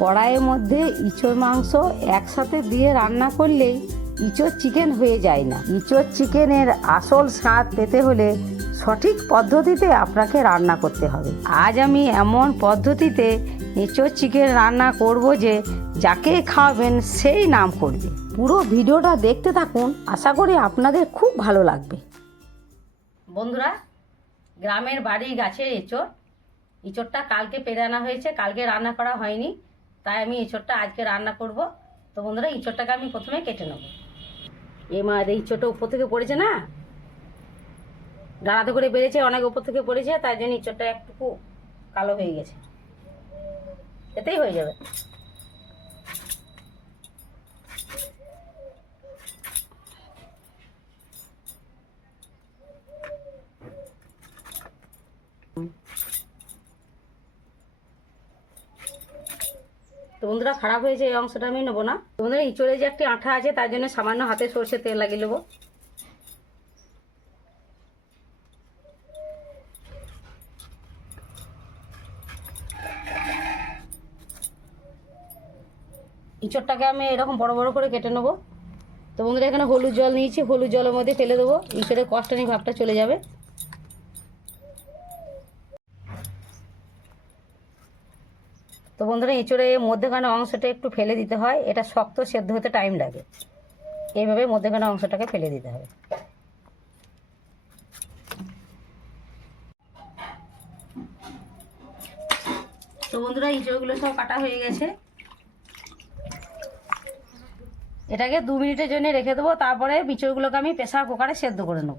কড়াইয়ের মধ্যে ইঁচড় মাংস একসাথে দিয়ে রান্না করলেই ইঁচড় চিকেন হয়ে যায় না। ইঁচড় চিকেনের আসল স্বাদ পেতে হলে সঠিক পদ্ধতিতে আপনাকে রান্না করতে হবে। আজ আমি এমন পদ্ধতিতে ইঁচড় চিকেন রান্না করব যে যাকে খাওয়াবেন সেই নাম করবে। পুরো ভিডিওটা দেখতে থাকুন, আশা করি আপনাদের খুব ভালো লাগবে। বন্ধুরা, গ্রামের বাড়ি গাছের ইঁচড়টা কালকে পেড়ে আনা হয়েছে, কালকে রান্না করা হয়নি, তাই আমি ইঁচড়টা আজকে রান্না করব। তো বন্ধুরা, ইঁচড়টাকে আমি প্রথমে কেটে নেব। ইঁচড়টা উপর থেকে পড়েছে না, ডানাতে করে বেড়েছে, অনেক উপর থেকে পড়েছে, তাই জন্য ইঁচড়টা একটু কালো হয়ে গেছে। এতেই হয়ে যাবে। তো বন্ধুরা, খারাপ হয়েছে এই অংশটা আমি নেবো না। তো বন্ধুরা, ইঁচড়ে যে একটি আঠা আছে, তার জন্য সামান্য হাতে সরষের তেল লাগিয়ে নেবো। ইঁচড়টাকে আমি এরকম বড় বড় করে কেটে নেবো। তো বন্ধুরা, এখানে হলুদ জল নিয়েছি, হলুদ জলের মধ্যে ফেলে দেবো, ইঁচড়ের কষ্টানি ভাবটা চলে যাবে। তো বন্ধুরা, ইঁচড়ে মধ্যেখানে অংশটা একটু ফেলে দিতে হয়, এটা শক্ত সেদ্ধ হতে টাইম লাগে। এইভাবে মধ্যেখানে অংশটাকে ফেলে দিতে হবে। তো বন্ধুরা, ইঁচড়গুলো সব কাটা হয়ে গেছে। এটাকে 2 মিনিটের জন্য রেখে দেবো, তারপরে ইঁচড়গুলোকে আমি প্রেসার কুকারে সেদ্ধ করে নেব।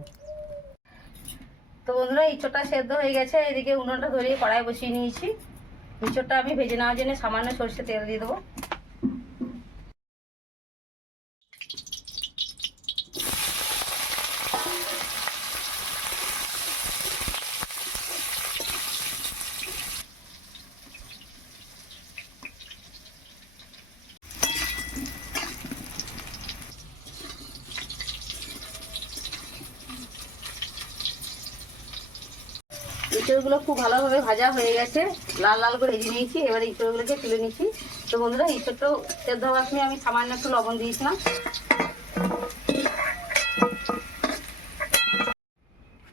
তো বন্ধুরা, ইঁচড়টা সেদ্ধ হয়ে গেছে। এদিকে উনুনটা ধরিয়ে কড়াই বসিয়ে নিয়েছি। ইঁচড়টা আমি ভেজে নেওয়ার জন্য সামান্য সরষের তেল দিয়ে দেবো। ইঁচড়গুলো খুব ভালোভাবে ভাজা হয়ে গেছে, লাল লাল করে ভেজে নিয়েছি। এবারে ইঁচড়গুলোকে তুলে নিচ্ছি। তো বন্ধুরা, ইঁচড়টাও সেদ্ধ হওয়ার সময় আমি সামান্য একটু লবণ দিয়েছিলাম।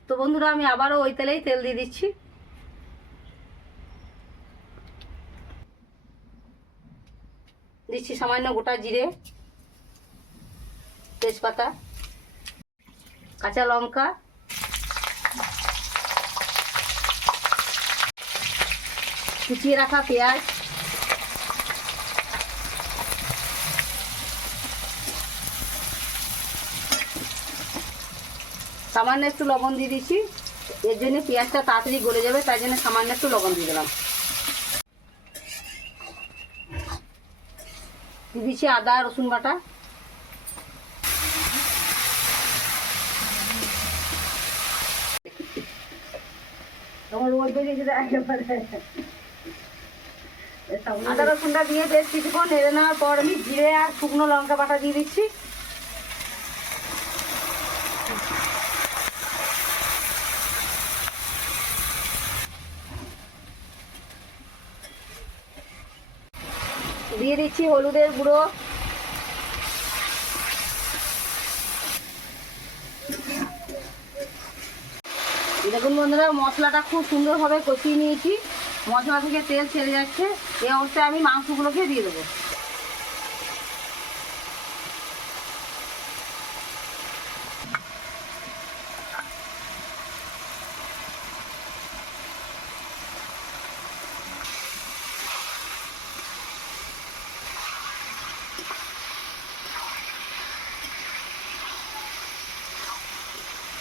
তো বন্ধুরা, আমি আবারও ওই তেলেই তেল দিয়ে দিচ্ছি। দিচ্ছি সামান্য গোটা জিরে, তেজপাতা, কাঁচা লঙ্কা, কুচিয়ে রাখা পেঁয়াজ, সামান্য একটু লবণ দিয়ে দিচ্ছি। এর জন্য পেঁয়াজটা তাড়াতাড়ি গলে যাবে, তাই জন্য সামান্য একটু লবণ দিয়ে দিলাম। দিয়ে দিচ্ছি আদা রসুন বাটা। আদা রসুনটা দিয়ে বেশ কিছুক্ষণ নেড়ে নেওয়ার পর আমি জিরে আর শুকনো লঙ্কা বাটা দিয়ে দিচ্ছি। দিয়ে দিচ্ছি হলুদের গুঁড়ো, দেখুন বন্ধুরা, মশলাটা খুব সুন্দরভাবে কষিয়ে নিয়েছি। মশলা থেকে তেল ছেড়ে যাচ্ছে। এই অবস্থায় আমি মাংসগুলোকে দিয়ে দেবো।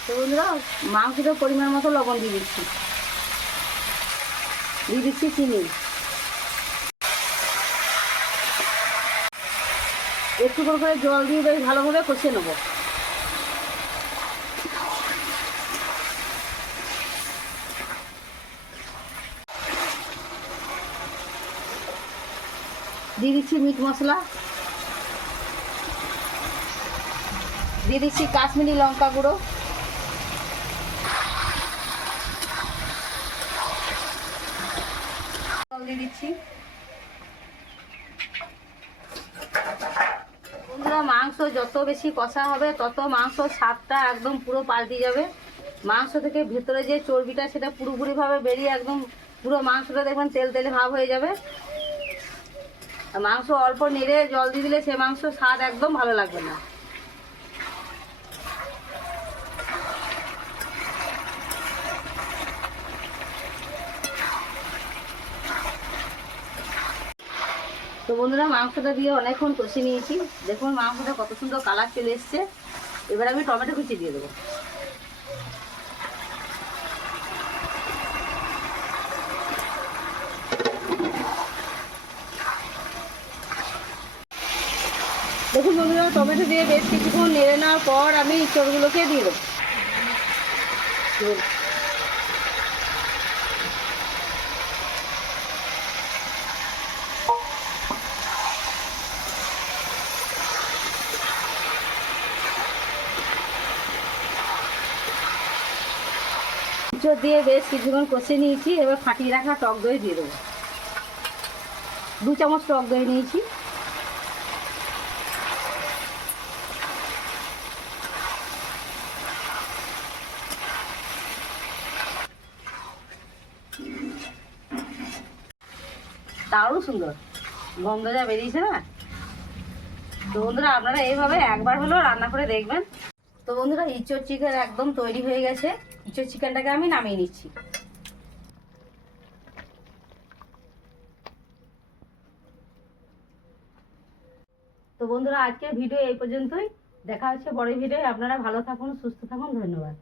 তো বন্ধুরা, মাংসটা পরিমাণ মতো লবণ দিয়ে দিচ্ছি। দিয়ে দিচ্ছি চিনি। একটু করে জল দিয়ে বেশ ভালোভাবে কষিয়ে নেবো। দিয়ে দিচ্ছি মিট মশলা, দিয়ে দিচ্ছি কাশ্মীরি লঙ্কা গুঁড়ো, দিয়ে দিচ্ছি যত বেশি কষা হবে তত মাংস স্বাদটা একদম পুরো পাল্টে যাবে। মাংস থেকে ভেতরে যে চর্বিটা সেটা পুরোপুরিভাবে বেরিয়ে একদম পুরো মাংসটা দেখবেন তেল তেলে ভাব হয়ে যাবে। আর মাংস অল্প নেড়ে জল দিয়ে দিলে সে মাংস স্বাদ একদম ভালো লাগবে না। তো বন্ধুরা, মাংসটা দিয়ে অনেকক্ষণ কষে নিয়েছি। দেখুন মাংসটা কত সুন্দর কালার চলে এসছে। এবার আমি টমেটো কুচি দিয়ে দেবো। দেখুন বন্ধুরা, টমেটো দিয়ে বেশ কিছুক্ষণ নেড়ে নেওয়ার পর আমি ইঁচড়গুলোকে দিয়ে দেবো। ইঁচড় দিয়ে বেশ কিছুক্ষণ কষে নিয়েছি। এবার ফাটিয়ে রাখা টক দই দিয়ে দেবো। 2 চামচ টক দই নিয়েছি। দারুণ সুন্দর গন্ধ যা বেরিয়েছে না। তো বন্ধুরা, আপনারা এইভাবে একবার হলেও রান্না করে দেখবেন। তো বন্ধুরা, ইঁচড় চিকেন একদম তৈরি হয়ে গেছে। ইঁচড় চিকেনটাকে আমি নামিয়ে নিচ্ছি। তো বন্ধুরা, আজকের ভিডিও এই পর্যন্তই। দেখা হচ্ছে পরের ভিডিও। আপনারা ভালো থাকুন, সুস্থ থাকুন। ধন্যবাদ।